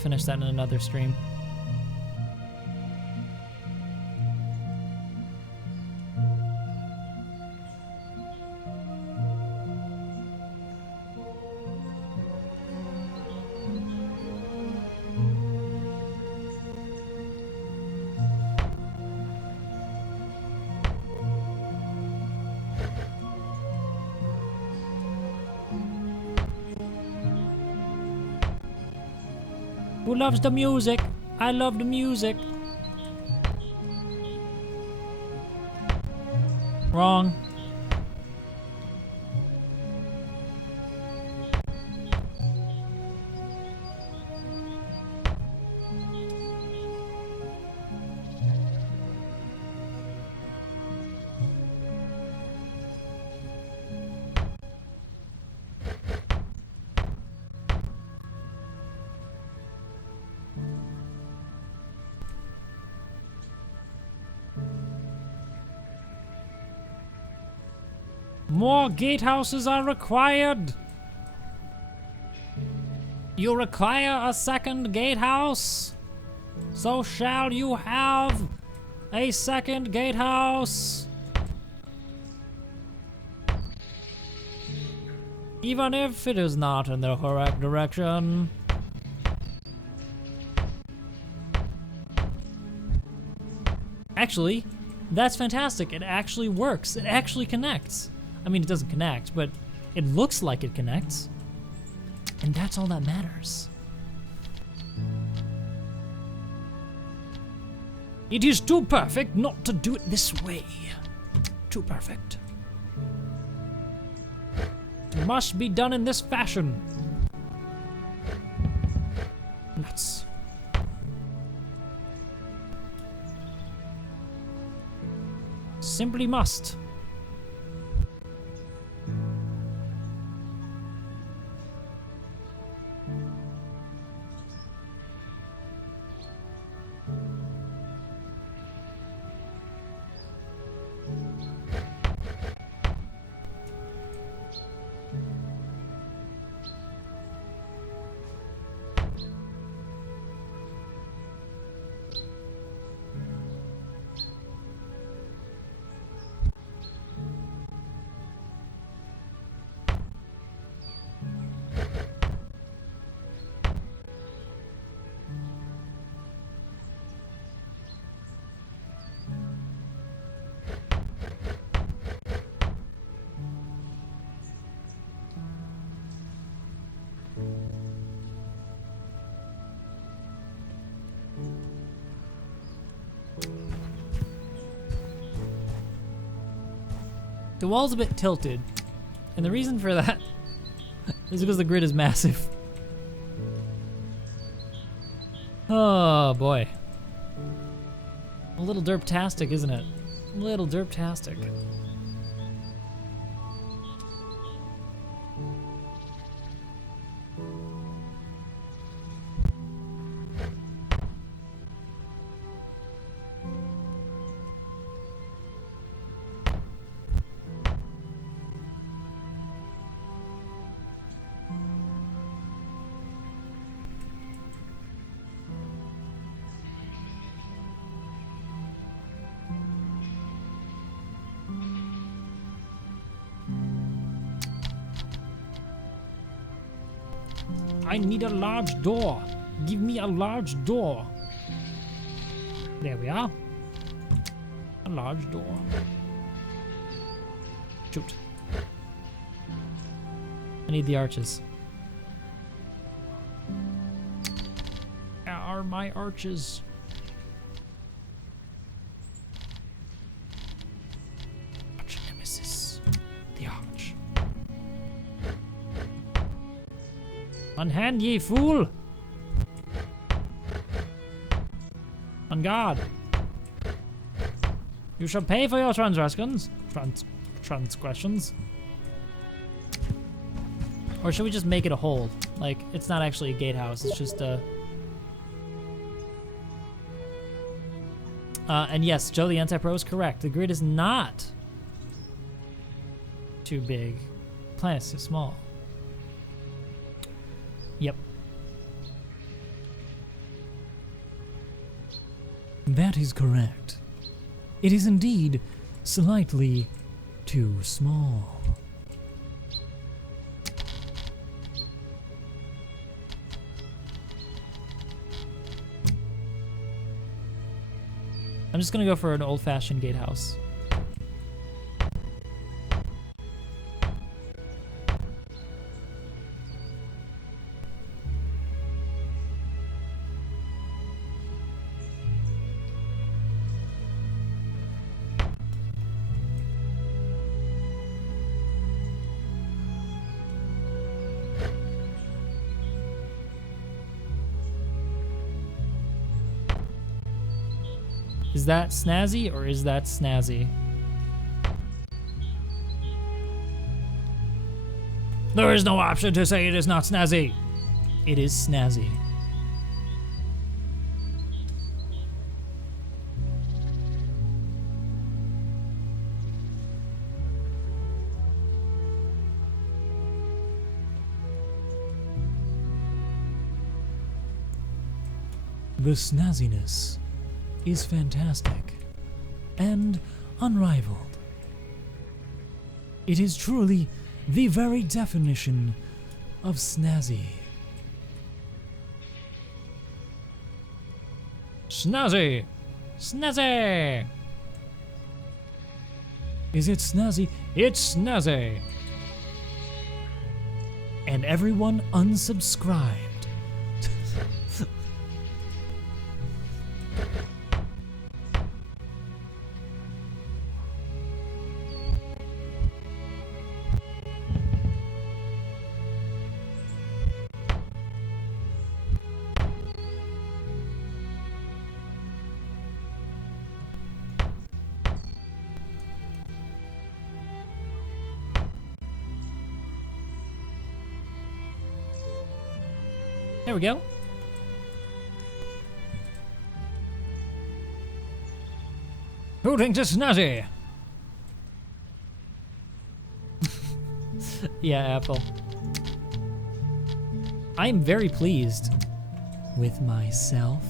Finish that in another stream. Who loves the music? I love the music. Wrong. More gatehouses are required. You require a second gatehouse, so shall you have a second gatehouse. Even if it is not in the correct direction. Actually, that's fantastic. It actually works. It actually connects. I mean, it doesn't connect, but it looks like it connects. And that's all that matters. It is too perfect not to do it this way. Too perfect. It must be done in this fashion. Nuts. Simply must. The wall's a bit tilted, and the reason for that is because the grid is massive. Oh boy. A little derptastic, isn't it? A little derptastic. I need a large door. Give me a large door. There we are. A large door. Shoot. I need the arches. Where are my arches? Arch nemesis. The arch. Unhand ye fool! On guard! You shall pay for your transgressions. Transgressions. Or should we just make it a hole? Like, it's not actually a gatehouse, it's just a... and yes, Joe the Anti-Pro is correct. The grid is not too big. The planet's too small. Yep. That is correct. It is indeed slightly too small. I'm just gonna go for an old-fashioned gatehouse. Is that snazzy or is that snazzy? There is no option to say it is not snazzy. It is snazzy. The snazziness is fantastic and unrivaled. It is truly the very definition of snazzy. Snazzy! Snazzy! Is it snazzy? It's snazzy! And everyone unsubscribed. There we go. Who thinks it's snazzy? Yeah, Apple. I am very pleased with myself.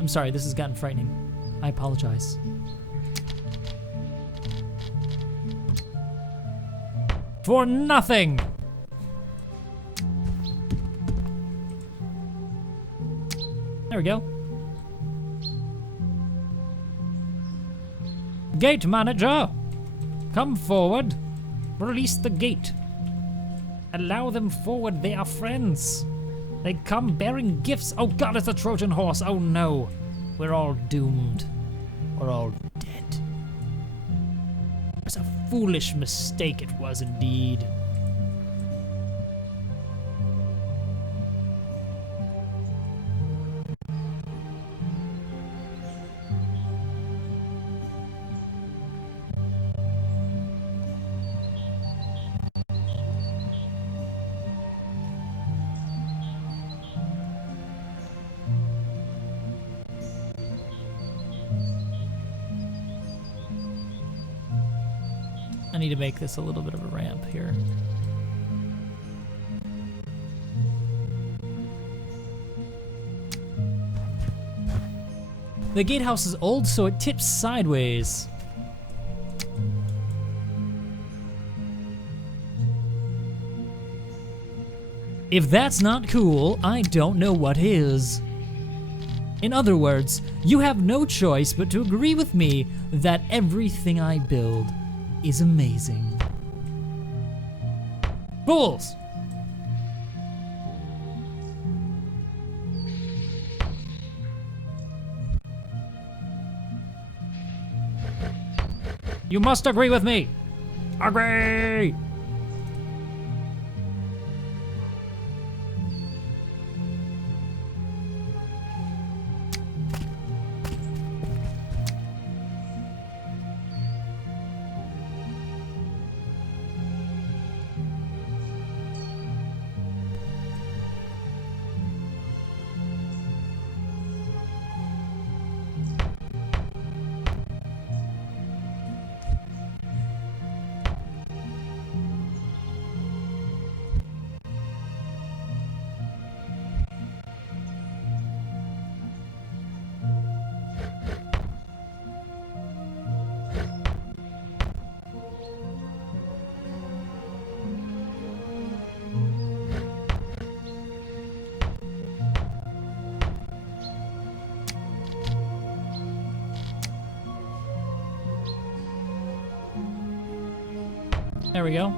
I'm sorry, this has gotten frightening. I apologize. For nothing! There we go. Gate manager, come forward. Release the gate. Allow them forward, they are friends. They come bearing gifts. Oh god, it's a Trojan horse. Oh no. We're all doomed. We're all dead. It was a foolish mistake, it was indeed. I need to make this a little bit of a ramp here. The gatehouse is old, so it tips sideways. If that's not cool, I don't know what is. In other words, you have no choice but to agree with me that everything I build is amazing. Fools! You must agree with me! Agree! There we go.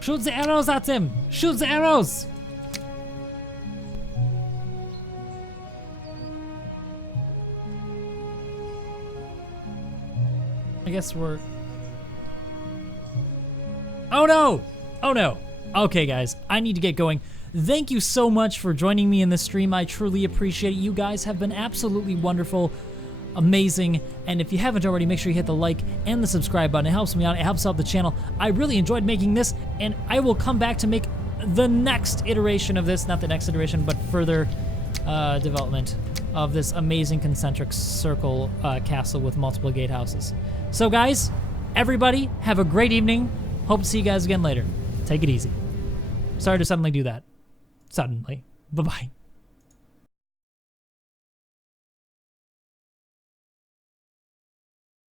Shoot the arrows at him! Shoot the arrows! I guess we're Oh no! Oh no. Okay, guys, I need to get going. Thank you so much for joining me in this stream. I truly appreciate it. You guys have been absolutely wonderful, amazing, and if you haven't already, make sure you hit the like and the subscribe button. It helps me out. It helps out the channel. I really enjoyed making this, and I will come back to make the next iteration of this. Not the next iteration, but further development of this amazing concentric circle castle with multiple gatehouses. So, guys, everybody, have a great evening. Hope to see you guys again later. Take it easy. Sorry to suddenly do that. Suddenly. Bye-bye.